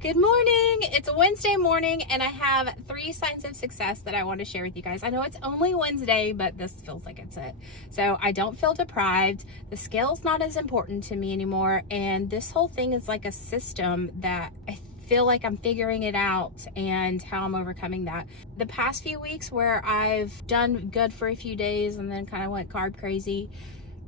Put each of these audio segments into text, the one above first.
Good morning. It's a Wednesday morning and I have 3 signs of success that I want to share with you guys. I know it's only Wednesday, but this feels like it's it. So I don't feel deprived. The scale's not as important to me anymore. And this whole thing is like a system that I feel like I'm figuring it out and how I'm overcoming that. The past few weeks where I've done good for a few days and then kind of went carb crazy,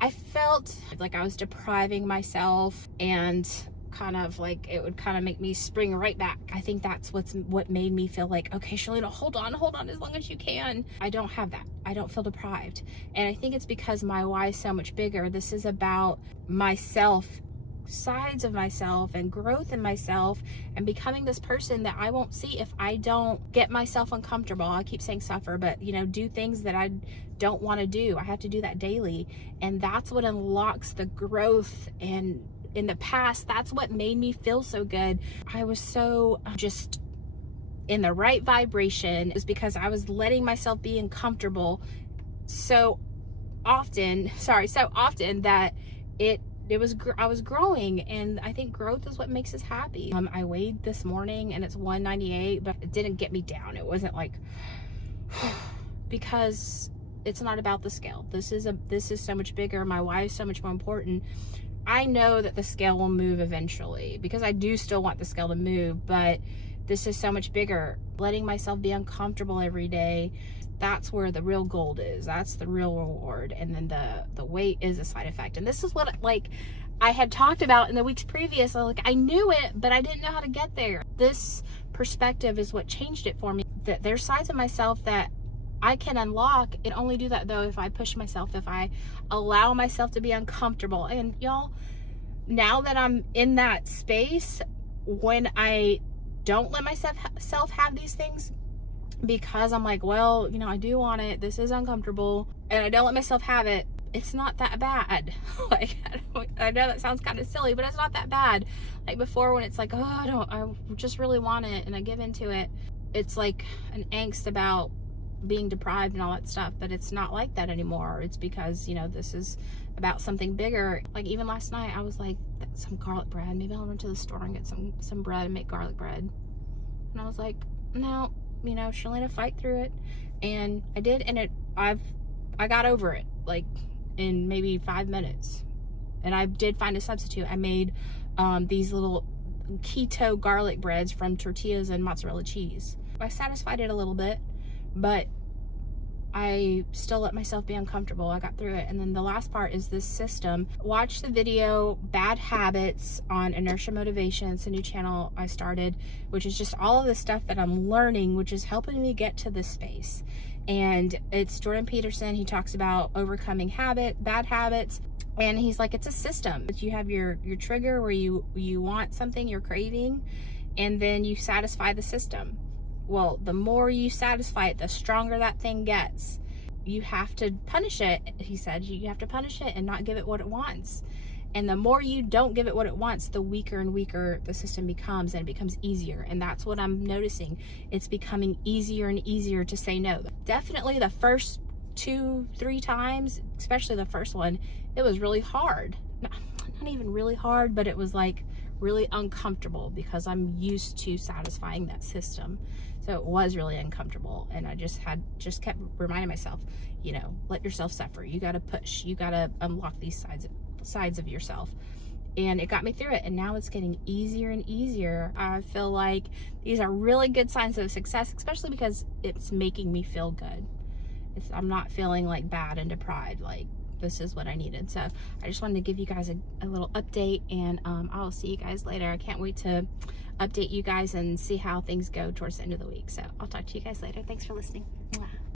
I felt like I was depriving myself and kind of like it would kind of make me spring right back. I think that's what made me feel like, okay, Shalina, hold on as long as you can. I don't have that. I don't feel deprived. And I think it's because my why is so much bigger. This is about myself, sides of myself and growth in myself and becoming this person that I won't see if I don't get myself uncomfortable. I keep saying suffer, but do things that I don't want to do. I have to do that daily. And that's what unlocks the growth. And in the past, that's what made me feel so good. I was so just in the right vibration. It was because I was letting myself be uncomfortable so often that I was growing, and I think growth is what makes us happy. I weighed this morning and it's 198, but it didn't get me down. It wasn't like because it's not about the scale. This is so much bigger. My why is so much more important. I know that the scale will move eventually because I do still want the scale to move, but this is so much bigger. Letting myself be uncomfortable every day, that's where the real gold is. That's the real reward. And then the weight is a side effect. And this is what I had talked about in the weeks previous. I knew it, but I didn't know how to get there. This perspective is what changed it for me. That there's sides of myself that I can unlock. And only do that though if I push myself, if I allow myself to be uncomfortable. And y'all, now that I'm in that space, when I don't let myself have these things, because I'm like, well, I do want it, this is uncomfortable, and I don't let myself have it, it's not that bad. I know that sounds kind of silly, but it's not that bad. Like before, when it's like, oh, I just really want it and I give into it, it's like an angst about being deprived and all that stuff. But it's not like that anymore. It's because this is about something bigger. Like even last night I was like, some garlic bread, maybe I'll run to the store and get some bread and make garlic bread. And I was like, no, Shalina, fight through it. And I did, and I got over it like in maybe 5 minutes. And I did find a substitute. I made these little keto garlic breads from tortillas and mozzarella cheese. I satisfied it a little bit, but I still let myself be uncomfortable. I got through it. And then the last part is this system. Watch the video Bad Habits on Inertia Motivation. It's a new channel I started, which is just all of the stuff that I'm learning, which is helping me get to this space. And it's Jordan Peterson. He talks about overcoming bad habits. And he's like, it's a system. You have your trigger where you want something, you're craving, and then you satisfy the system. Well, the more you satisfy it, the stronger that thing gets. You have to punish it. He said you have to punish it and not give it what it wants. And the more you don't give it what it wants, the weaker and weaker the system becomes, and it becomes easier. And that's what I'm noticing. It's becoming easier and easier to say no. Definitely the first 2-3 times, especially the first one, it was really hard. Not even really hard, but it was like really uncomfortable because I'm used to satisfying that system. So it was really uncomfortable, and I just kept reminding myself, let yourself suffer. You got to push. You got to unlock these sides of yourself. And it got me through it, and now it's getting easier and easier. I feel like these are really good signs of success, especially because it's making me feel good. I'm not feeling like bad and deprived. Like, this is what I needed. So I just wanted to give you guys a little update, and I'll see you guys later. I can't wait to update you guys and see how things go towards the end of the week. So I'll talk to you guys later. Thanks for listening. Mwah.